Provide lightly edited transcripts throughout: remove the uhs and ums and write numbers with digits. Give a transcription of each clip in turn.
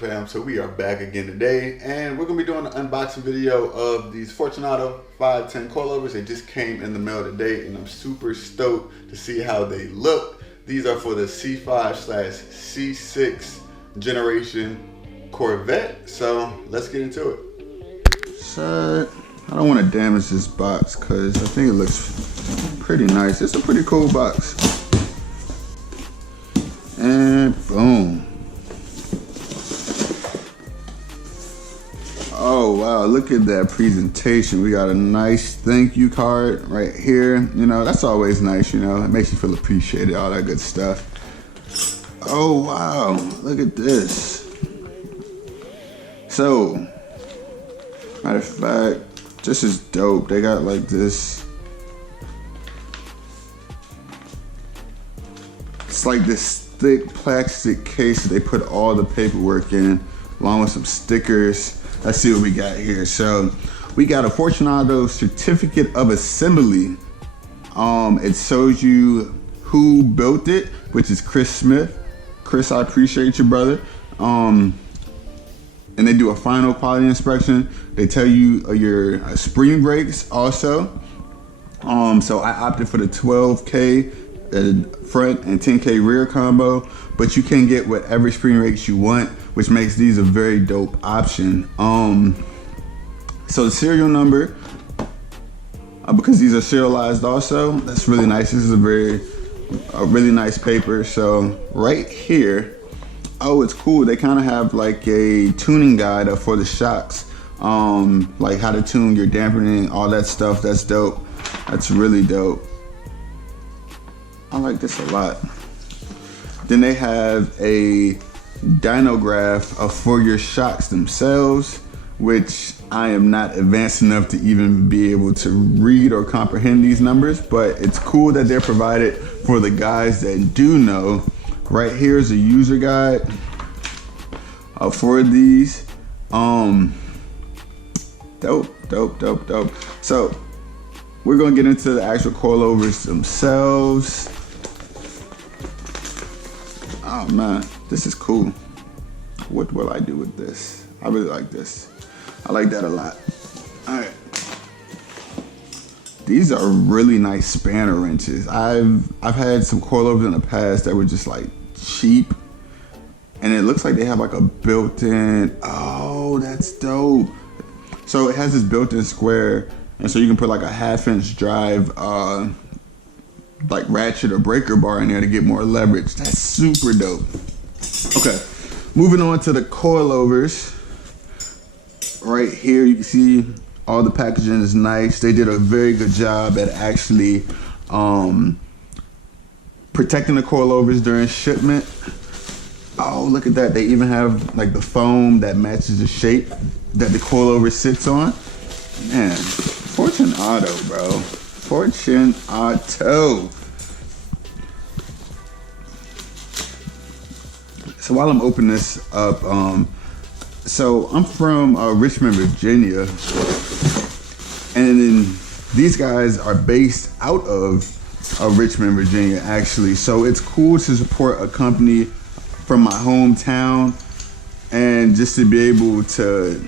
fam? So we are back again today, and we're gonna be doing an unboxing video of these Fortunato 510 coilovers. They just came in the mail today, and I'm super stoked to see how they look. These are for the C5/C6 generation Corvette. So let's get into it. So I don't want to damage this box because I think it looks pretty nice. It's a pretty cool box. And boom. Oh wow, look at that presentation. We got a nice thank you card right here. You know, that's always nice, you know. It makes you feel appreciated, all that good stuff. Oh wow, look at this. So, matter of fact, this is dope. They got like this. It's like this thick plastic case that they put all the paperwork in, along with some stickers. Let's see what we got here. So we got a Fortunato certificate of assembly. It shows you who built it, which is Chris Smith. Chris, I appreciate you, brother. And they do a final quality inspection. They tell you your spring brakes also. So I opted for the 12K front and 10K rear combo, but you can get whatever spring brakes you want, which makes these a very dope option. So the serial number, because these are serialized also, that's really nice. This is a really nice paper. So right here, oh, it's cool. They kind of have like a tuning guide for the shocks, like how to tune your dampening, all that stuff. That's dope. That's really dope. I like this a lot. Then they have a dynograph for your shocks themselves, which I am not advanced enough to even be able to read or comprehend these numbers, but it's cool that they're provided for the guys that do know. Right here is a user guide for these. Dope. So we're gonna get into the actual coilovers themselves. Oh man, this is cool. What will I do with this? I really like this. I like that a lot. All right. These are really nice spanner wrenches. I've had some coilovers in the past that were just like cheap, and it looks like they have like a built-in. Oh, that's dope. So it has this built-in square, and so you can put like a 1/2-inch drive, like ratchet or breaker bar in there to get more leverage. That's super dope. Okay, moving on to the coilovers. Right here, you can see all the packaging is nice. They did a very good job at actually protecting the coilovers during shipment. Oh, look at that. They even have like the foam that matches the shape that the coilover sits on. Man, Fortunato, bro. Fortunato. So while I'm opening this up, so I'm from Richmond, Virginia, and then these guys are based out of Richmond, Virginia, actually. So it's cool to support a company from my hometown, and just to be able to,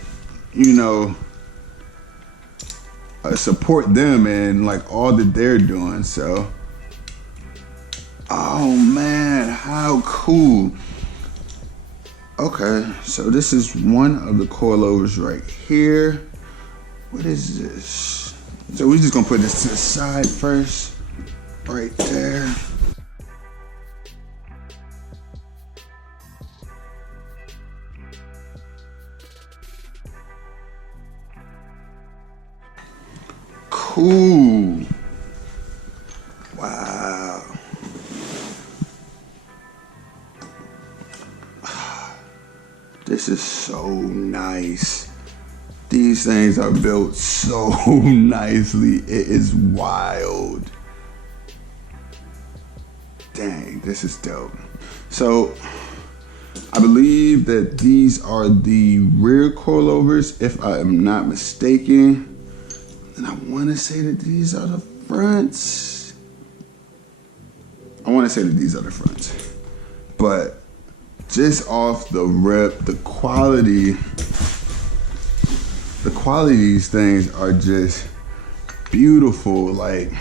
you know, support them and like all that they're doing. So, oh man, how cool. Okay, so this is one of the coilovers right here. What is this? So we're just gonna put this to the side first, right there. Cool. Wow. This is so nice. These things are built so nicely. It is wild. Dang, this is dope. So I believe that these are the rear coilovers, if I am not mistaken. And I want to say that these are the fronts. I want to say that these are the fronts. But just off the rip, the quality of these things are just beautiful. Like,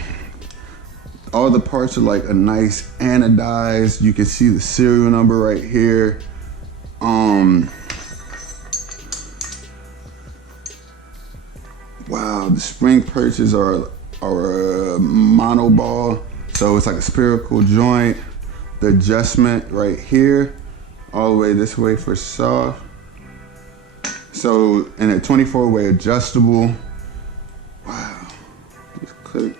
all the parts are like a nice anodized. You can see the serial number right here. Wow, the spring perches are a monoball, so it's like a spherical joint. The adjustment right here, all the way this way for soft. So, and a 24-way adjustable. Wow, just click.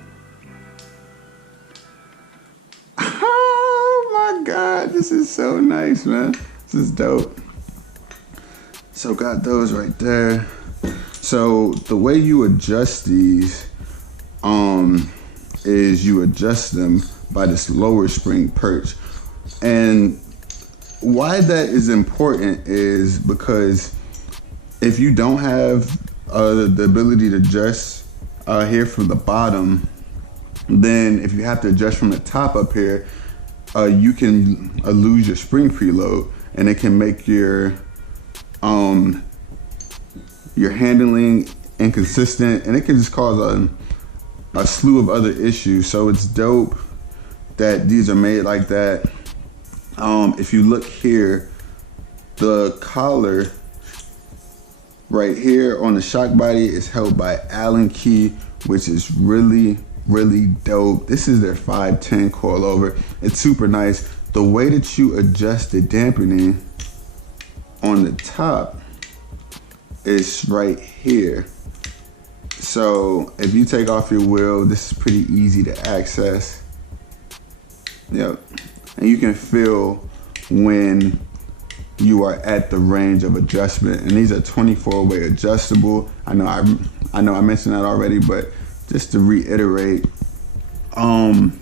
Oh my God, this is so nice, man. This is dope. So got those right there. So the way you adjust these is you adjust them by this lower spring perch. And why that is important is because if you don't have the ability to adjust here from the bottom, then if you have to adjust from the top up here, you can lose your spring preload, and it can make your handling inconsistent, and it can just cause a slew of other issues. So it's dope that these are made like that. If you look here, the collar right here on the shock body is held by Allen key, which is really dope. This is their 510 coilover. It's super nice. The way that you adjust the dampening on the top is right here. So if you take off your wheel, this is pretty easy to access. Yep. And you can feel when you are at the range of adjustment. And these are 24-way adjustable. I know I mentioned that already, but just to reiterate, and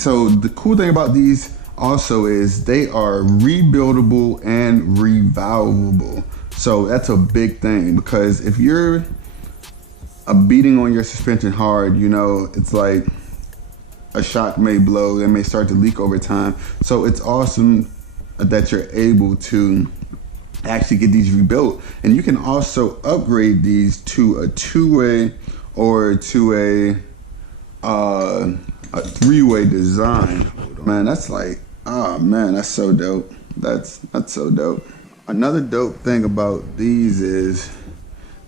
so the cool thing about these also is they are rebuildable and revalvable. So that's a big thing, because if you're beating on your suspension hard, you know, it's like a shock may blow, it may start to leak over time. So it's awesome that you're able to actually get these rebuilt. And you can also upgrade these to a 2-way or to a 3-way design. Man, that's like, oh man, that's so dope. That's so dope. Another dope thing about these is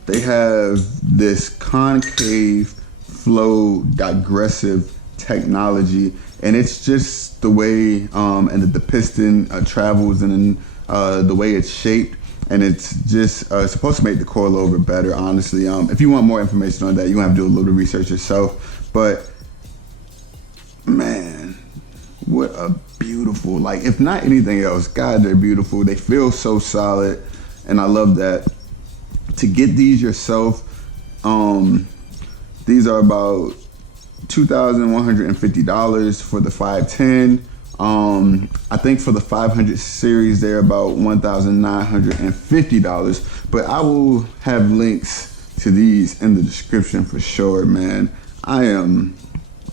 they have this concave flow digressive technology, and it's just the way and the piston travels, and the way it's shaped, and it's just supposed to make the coilover better, honestly. If you want more information on that, you're gonna have to do a little research yourself. But man, what a beautiful, like, if not anything else, God, they're beautiful. They feel so solid, and I love that. To get these yourself, these are about $2,150 for the 510. I think for the 500 series, they're about $1,950. But I will have links to these in the description for sure, man. I am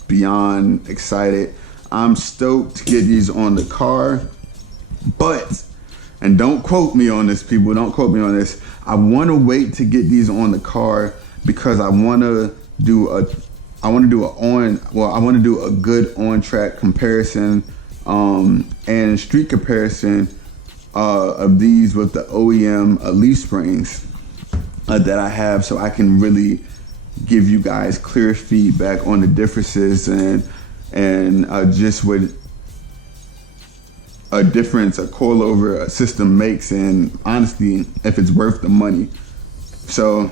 beyond excited. I'm stoked to get these on the car, but, and don't quote me on this, people, don't quote me on this. I want to wait to get these on the car because I want to do a good on-track comparison and street comparison of these with the OEM leaf springs that I have, so I can really give you guys clear feedback on the differences and just what a difference a coilover system makes, and honestly, if it's worth the money. So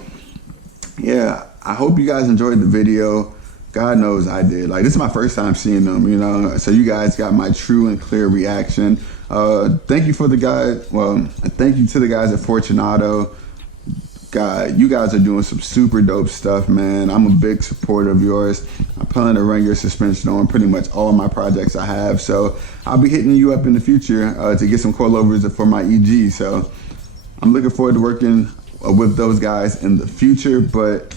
yeah, I hope you guys enjoyed the video. God knows I did. Like, this is my first time seeing them, you know, so you guys got my true and clear reaction. Thank you to the guys at Fortunato. God, you guys are doing some super dope stuff, man. I'm a big supporter of yours. I plan to run your suspension on pretty much all my projects I have. So I'll be hitting you up in the future to get some coilovers for my EG. So I'm looking forward to working with those guys in the future. But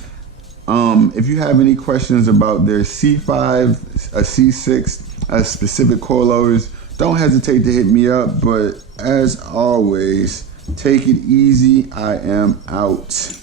if you have any questions about their C5, C6 specific coilovers, don't hesitate to hit me up. But as always, take it easy. I am out.